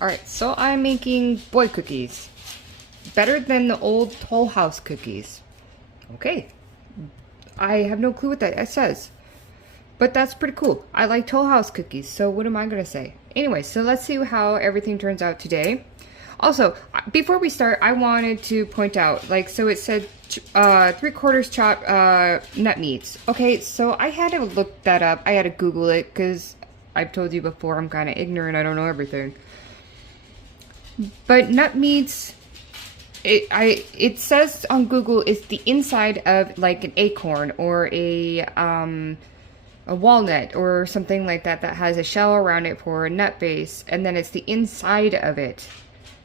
Alright, so I'm making boy cookies. Better than the old Toll House cookies. Okay. I have no clue what that says. But that's pretty cool. I like Toll House cookies, so what am I going to say? Anyway, so let's see how everything turns out today. Also, before we start, I wanted to point out, like, so it said 3/4 chopped nut meats. Okay, so I had to look that up. I had to Google it because I've told you before I'm kind of ignorant. I don't know everything. But nut meats, it says on Google it's the inside of like an acorn or a walnut or something like that that has a shell around it for a nut base, and then it's the inside of it.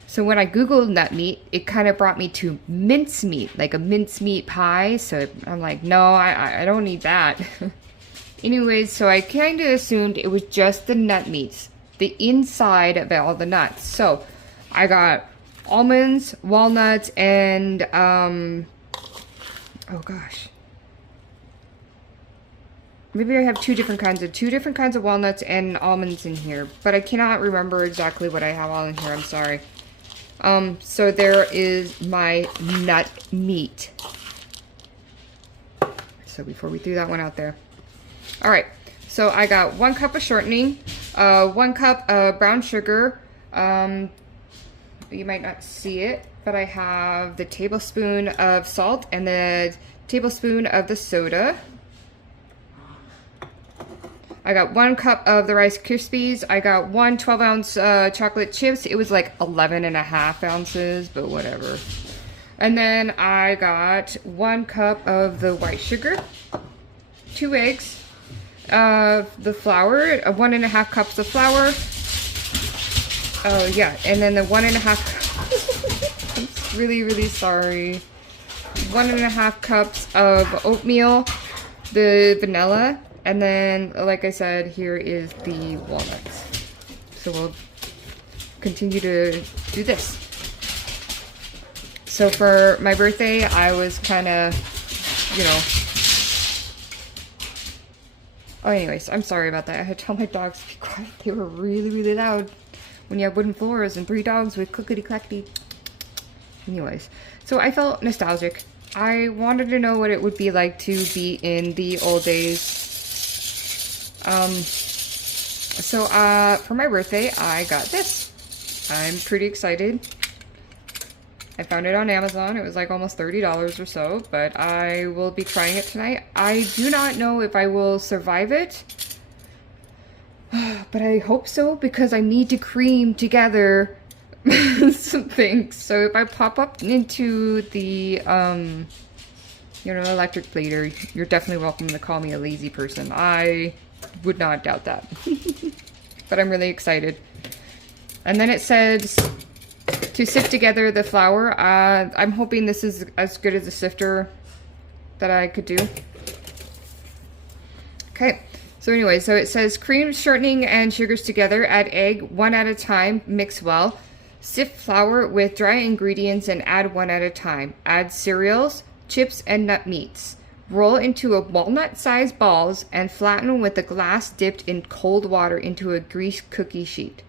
So when I Googled nut meat, it kind of brought me to mincemeat, like a mincemeat pie. So I'm like, no, I don't need that. Anyways, so I kind of assumed it was just the nut meats, the inside of all the nuts. So I got almonds, walnuts, and oh gosh. Maybe I have two different kinds of walnuts and almonds in here, but I cannot remember exactly what I have all in here. I'm sorry. So there is my nut meat. So before we threw that one out there. All right. So I got 1 cup of shortening, 1 cup of brown sugar. You might not see it, but I have the tablespoon of salt and the tablespoon of the soda. I got 1 cup of the Rice Krispies. I got 1 12-ounce chocolate chips. It was like 11.5 ounces, but whatever. And then I got 1 cup of the white sugar, 2 eggs, the flour, 1.5 cups of flour. Oh yeah, and then the 1.5. I'm really, really sorry. 1.5 cups of oatmeal, the vanilla. And then, like I said, here is the walnuts. So we'll continue to do this. So for my birthday, I was kind of, you know. Oh, anyways, I'm sorry about that. I had to tell my dogs to be quiet. They were really, really loud when you have wooden floors and 3 dogs with clickety-clackety. Anyways, so I felt nostalgic. I wanted to know what it would be like to be in the old days. So for my birthday, I got this. I'm pretty excited. I found it on Amazon. It was like almost $30 or so, but I will be trying it tonight. I do not know if I will survive it, but I hope so because I need to cream together some things. So if I pop up into the, electric blader, you're definitely welcome to call me a lazy person. I would not doubt that. But I'm really excited. And then it says to sift together the flour. I'm hoping this is as good as a sifter that I could do. Okay. So anyway, so it says cream, shortening, and sugars together. Add egg 1 at a time. Mix well. Sift flour with dry ingredients and add 1 at a time. Add cereals, chips, and nut meats. Roll into a walnut-sized balls and flatten with a glass dipped in cold water into a greased cookie sheet.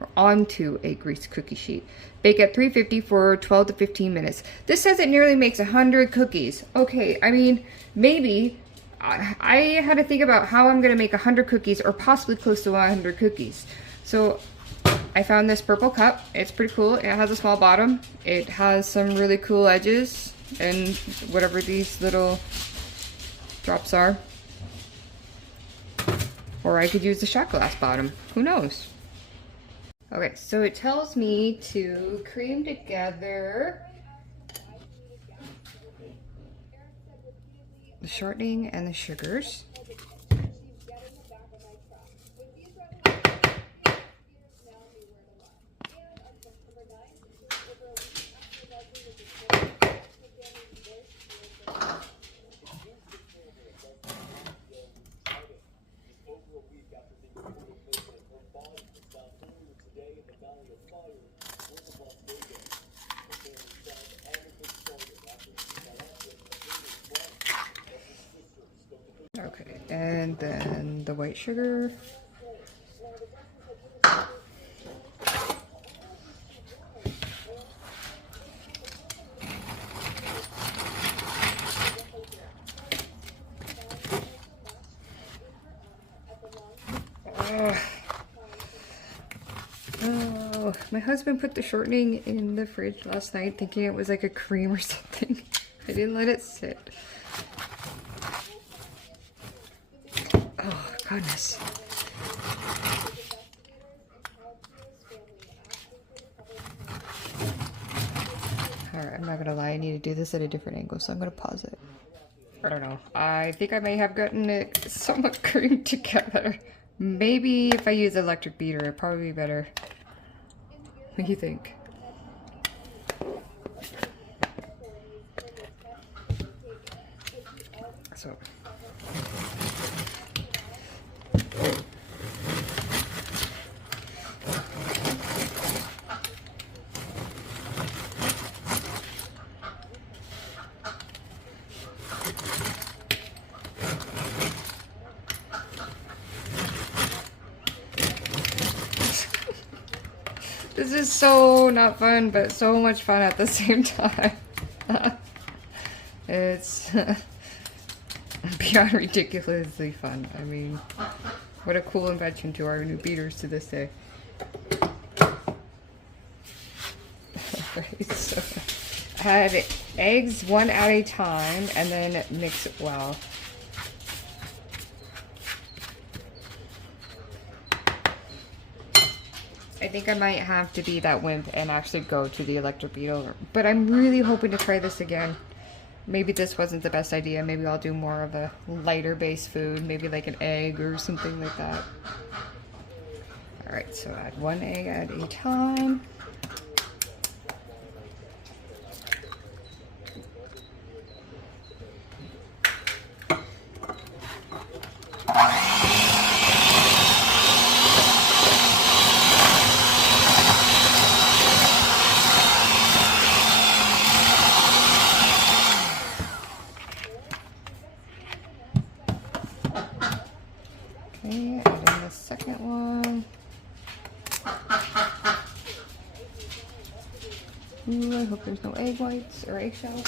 Or onto a greased cookie sheet. Bake at 350 for 12 to 15 minutes. This says it nearly makes 100 cookies. Okay, I mean, maybe. I had to think about how I'm going to make 100 cookies or possibly close to 100 cookies. So I found this purple cup. It's pretty cool. It has a small bottom. It has some really cool edges and whatever these little drops are. Or I could use the shot glass bottom. Who knows? Okay, so it tells me to cream together the shortening and the sugars. Okay, and then the white sugar. Oh, my husband put the shortening in the fridge last night thinking it was like a cream or something. I didn't let it sit. Oh, goodness. Alright, I'm not gonna lie, I need to do this at a different angle, so I'm gonna pause it. I don't know. I think I may have gotten it somewhat creamed together. Maybe if I use electric beater, it'd probably be better. What do you think? So. This is so not fun, but so much fun at the same time. It's beyond ridiculously fun. I mean, what a cool invention to our new beaters to this day. Alright, so add eggs one at a time and then mix it well. I think I might have to be that wimp and actually go to the electric beetle, but I'm really hoping to try this again. Maybe this wasn't the best idea. Maybe I'll do more of a lighter base food, maybe like an egg or something like that. Alright, so add one egg at a time. Okay, add in the second one. Ooh, I hope there's no egg whites or eggshells.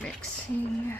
Mixing.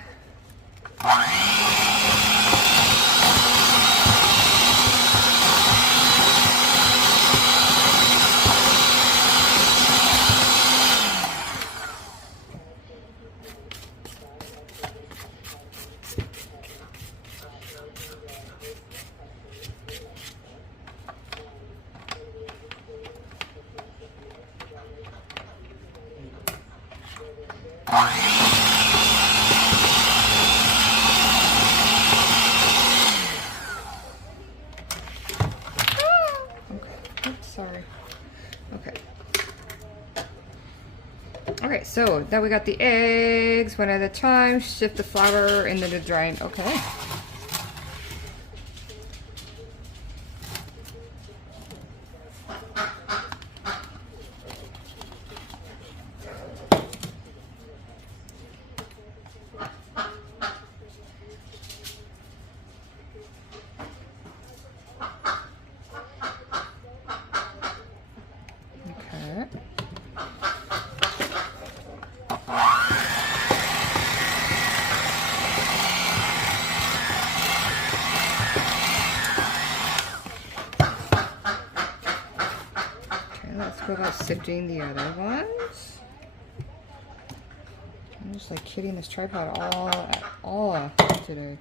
Okay, so now we got the eggs one at a time. Shift the flour into the drying. Okay. Let's go about sifting the other ones. I'm just like hitting this tripod all today.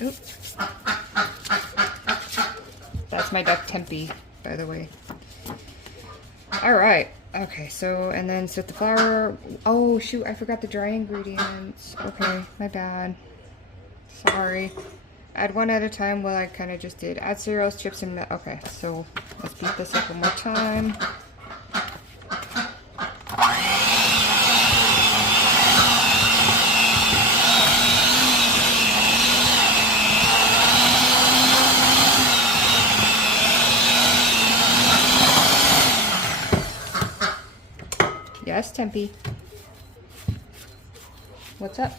Oops. That's my duck Tempe, by the way. Alright. Okay, so, and then set the flour. Oh, shoot, I forgot the dry ingredients. Okay, my bad. Sorry. Add one at a time. Well, I kind of just did. Add cereals, chips, and milk. Okay, so let's beat this up one more time. Yes, Tempe. What's up?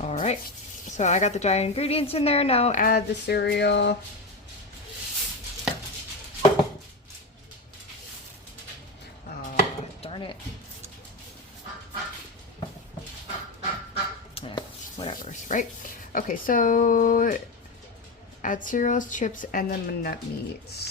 Alright, so I got the dry ingredients in there. Now add the cereal. Oh, darn it. Yeah, whatever, right? Okay, so add cereals, chips, and then nut meats.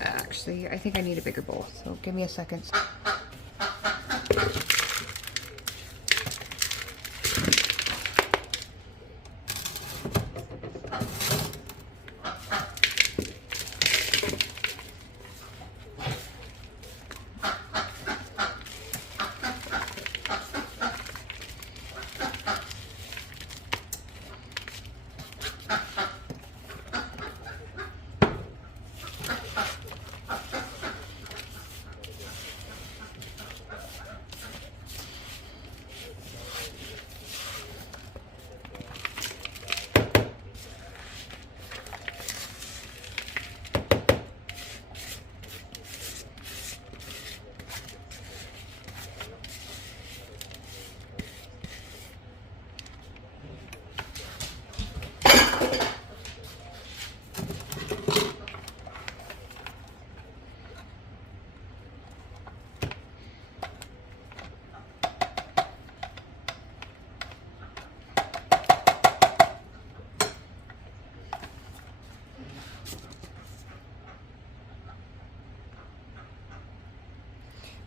Actually, I think I need a bigger bowl, so give me a second.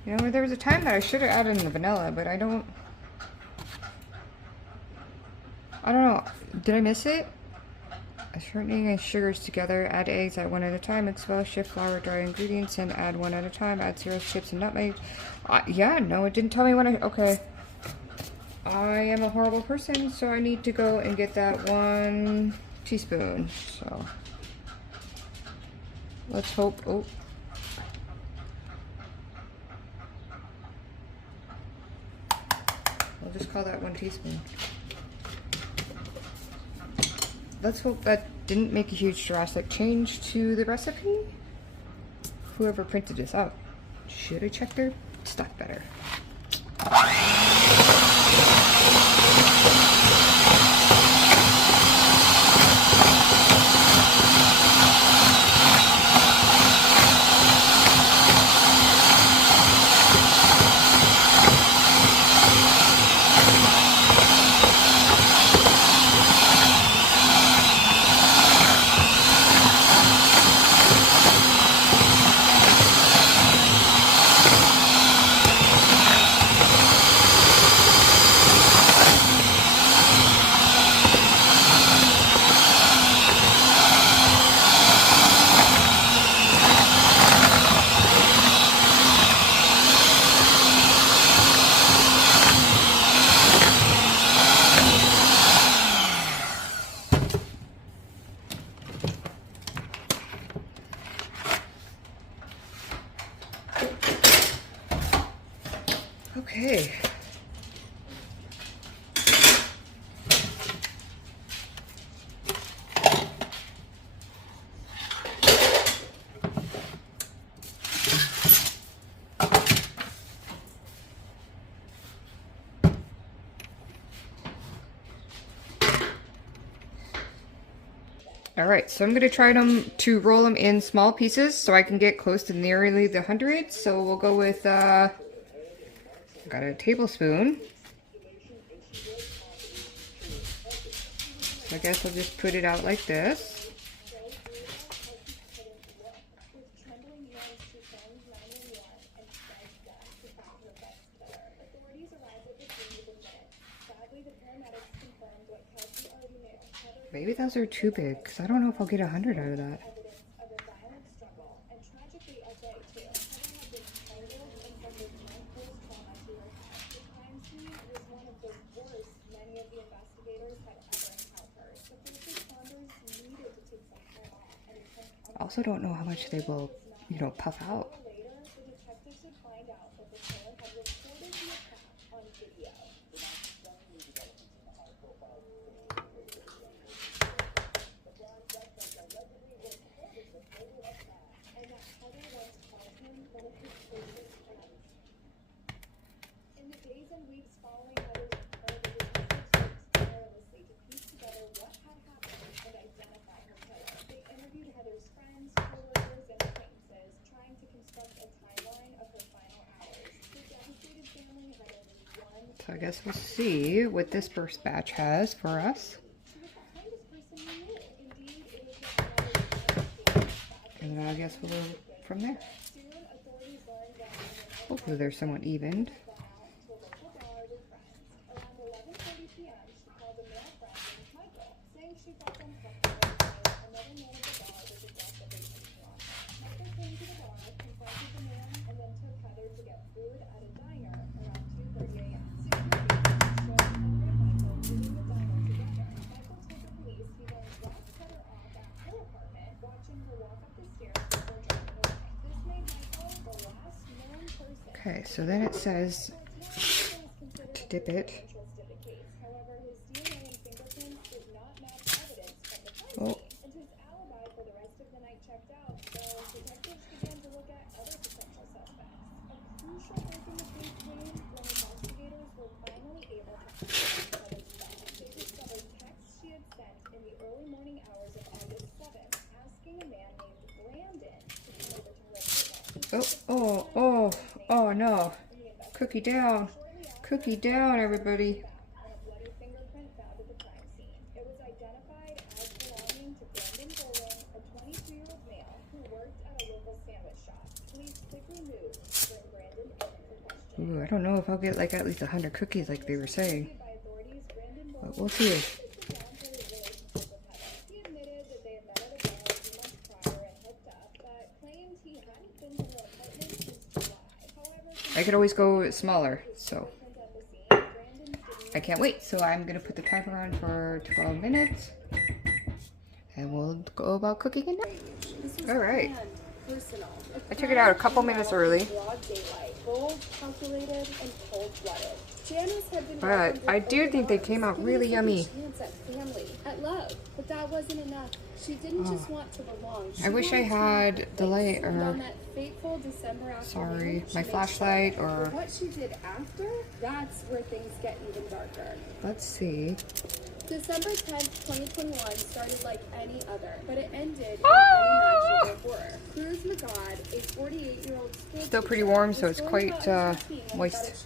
You know, there was a time that I should have added in the vanilla, but I don't know. Did I miss it? Shortening and sugars together. Add eggs at one at a time. Mix well. Shift flour, dry ingredients, and add one at a time. Add cereals, chips, and nutmeg. Yeah, no, it didn't tell me when I... Okay. I am a horrible person, so I need to go and get that 1 teaspoon. So, let's hope... Oh. I'll just call that 1 teaspoon. Let's hope that didn't make a huge drastic change to the recipe. Whoever printed this out should have checked their stuff better. Okay. All right, so I'm gonna try to roll them in small pieces so I can get close to nearly the 100. So we'll go with, got a tablespoon. So I guess I'll just put it out like this. Maybe those are too big, because I don't know if I'll get 100 out of that. I also don't know how much they will, you know, puff out. So I guess we'll see what this first batch has for us. And then I guess we'll go from there. Hopefully they're somewhat evened. Okay, so then it says to dip it. Oh. Oh no. Cookie down. Cookie down, everybody. Ooh, I don't know if I'll get like at least 100 cookies like they were saying. But we'll see. I could always go smaller, so I can't wait. So I'm gonna put the timer on for 12 minutes and we'll go about cooking it now. All right. I took it out a couple minutes early. But I do think they came out really yummy. But that wasn't enough. She didn't just want to belong. I wish I had the light or sorry, my flashlight or what she did after, that's where things get even darker. Let's see. December 10th, 2021 started like any other, but it ended in unimaginable horror. Cruz Magad, a 48-year-old still pretty warm, so it's quite moist.